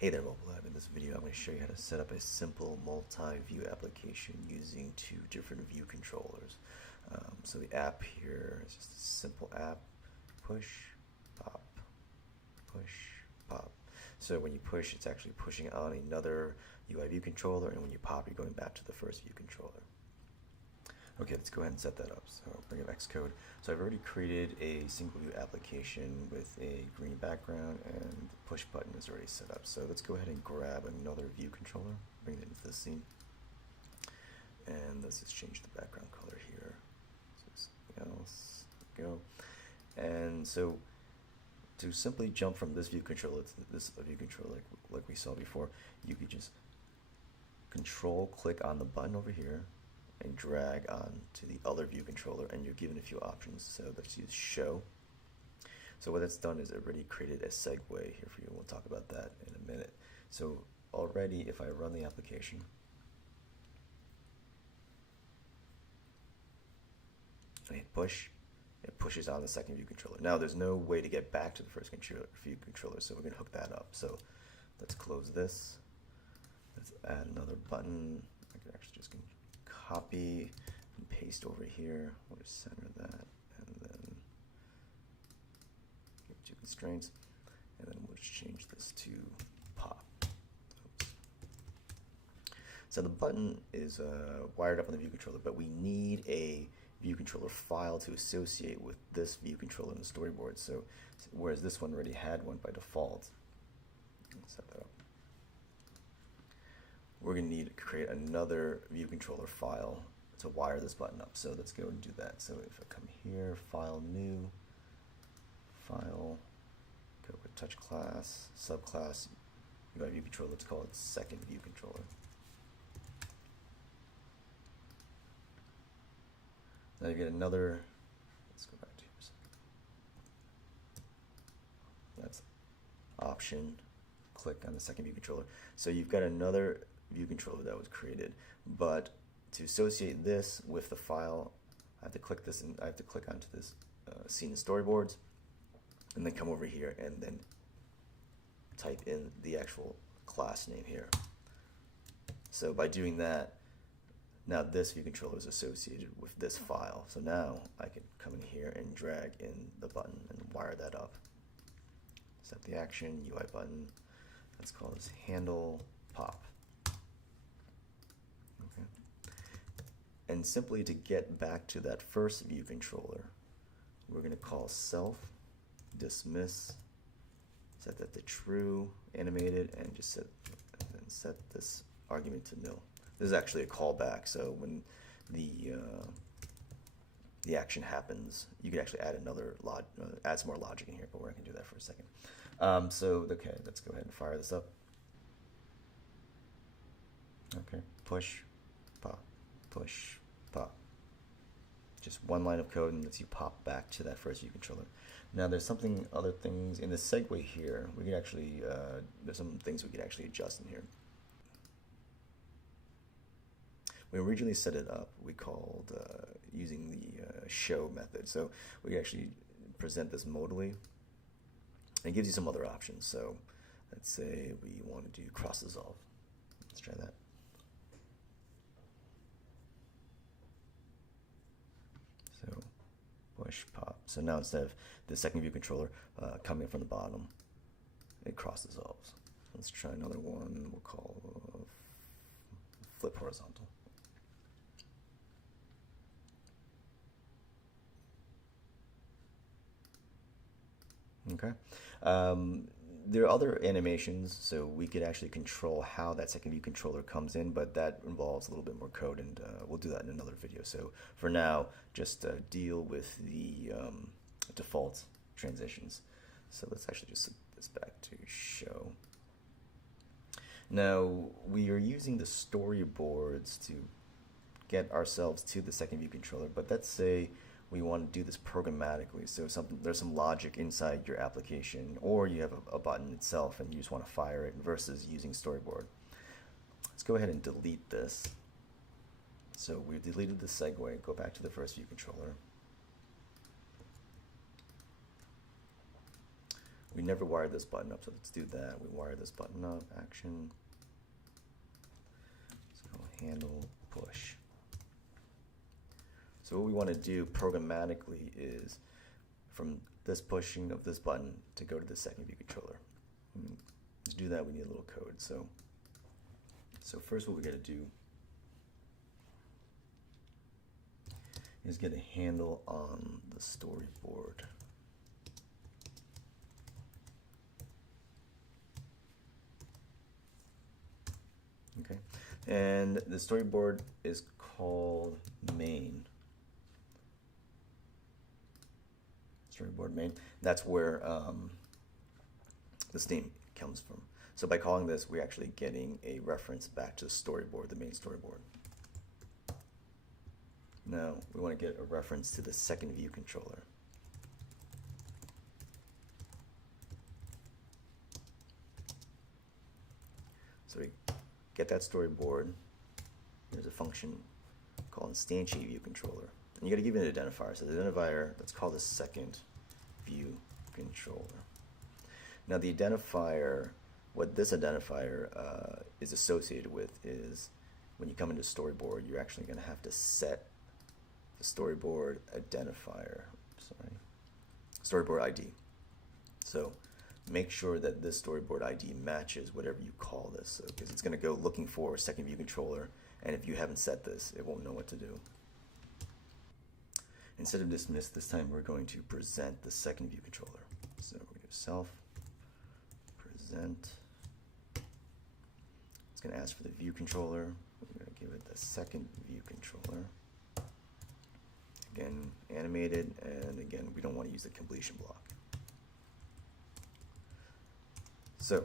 Hey there, Mobile Lab. In this video, I'm going to show you how to set up a simple multi-view application using two different view controllers. So the app here is just a simple app, push, pop, push, pop. So when you push, it's actually pushing on another UIViewController, and when you pop, you're going back to the first view controller. Okay, let's go ahead and set that up. So I'll bring up Xcode. So I've already created a single view application with a green background, and the push button is already set up. So let's go ahead and grab another view controller, bring it into the scene. And let's just change the background color here. So something else, there we go. And so to simply jump from this view controller to this view controller like we saw before, you could just control click on the button over here and drag on to the other view controller, and you're given a few options. So let's use show. So what that's done is it already created a segue here for you. We'll talk about that in a minute. So already, if I run the application, and hit push, it pushes on the second view controller. Now there's no way to get back to the first view controller, so we're going to hook that up. So let's close this. Let's add another button. I could actually just copy and paste over here. We'll just center that, and then give two constraints, and then we'll just change this to pop. Oops. So the button is wired up on the view controller, but we need a view controller file to associate with this view controller in the storyboard. So whereas this one already had one by default, let's set that up. We're going to need to create another view controller file to wire this button up. So let's go and do that. So if I come here, file new, file, go with touch class, subclass, UIViewController, let's call it second view controller. Now you get another, let's go back to here a second. That's option, click on the second view controller. So you've got another view controller that was created, but to associate this with the file, I have to click this, and I have to click onto this scene and storyboards, and then come over here and then type in the actual class name here. So by doing that, now this view controller is associated with this file. So now I can come in here and drag in the button and wire that up. Set the action, UI button. Let's call this handle pop. Okay. And simply to get back to that first view controller, we're going to call self dismiss, set that to true, animated, and just set this argument to nil. This is actually a callback, so when the action happens, you can actually add add some more logic in here, but we're not going to do that for a second. So okay, let's go ahead and fire this up. Okay, push, pop, push, pop. Just one line of code and lets you pop back to that first view controller. Now there's other things in the segue here. We can actually there's some things we could actually adjust in here. When we originally set it up, we called using the show method. So we actually present this modally, and it gives you some other options. So let's say we want to do cross dissolve. Let's try that. So push, pop. So now instead of the second view controller coming from the bottom, it cross dissolves. Let's try another one. We'll call flip horizontal. Okay. There are other animations, so we could actually control how that second view controller comes in, but that involves a little bit more code, and we'll do that in another video. So for now, just deal with the default transitions. So let's actually just set this back to show. Now, we are using the storyboards to get ourselves to the second view controller, but let's say we want to do this programmatically. So there's some logic inside your application, or you have a button itself and you just want to fire it versus using storyboard. Let's go ahead and delete this. So we've deleted the segue. Go back to the first view controller. We never wired this button up, so let's do that. We wire this button up, action. Let's go handle push. So what we want to do programmatically is from this pushing of this button to go to the second view controller. To do that, we need a little code. So first what we got to do is get a handle on the storyboard. Okay, and the storyboard is called main. Storyboard main. That's where this name comes from. So by calling this, we're actually getting a reference back to the storyboard, the main storyboard. Now we want to get a reference to the second view controller. So we get that storyboard. There's a function called instantiate view controller. And you got to give it an identifier. So the identifier, let's call this second view controller. Now the identifier, what this identifier is associated with is when you come into storyboard, you're actually going to have to set the storyboard identifier, storyboard ID. So make sure that this storyboard ID matches whatever you call this, because it's going to go looking for a second view controller, and if you haven't set this, it won't know what to do. Instead of dismiss, this time we're going to present the second view controller. So we're going to self present. It's going to ask for the view controller. We're going to give it the second view controller. Again, animated, and again, we don't want to use the completion block. So,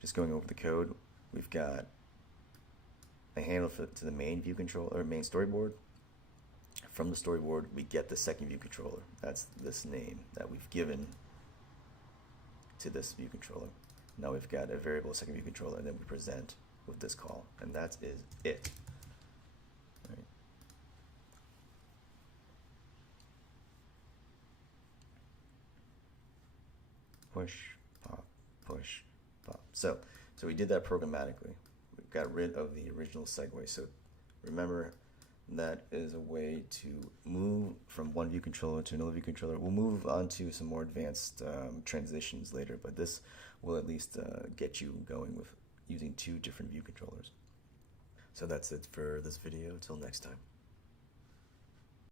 just going over the code, we've got a handle to the main view controller, or main storyboard. From the storyboard, we get the second view controller. That's this name that we've given to this view controller. Now we've got a variable second view controller, and then we present with this call, and that is it. All right. Push, pop, push, pop. So we did that programmatically. We got rid of the original segue. So remember, that is a way to move from one view controller to another view controller. We'll move on to some more advanced transitions later, but this will at least get you going with using two different view controllers. So that's it for this video. Until next time.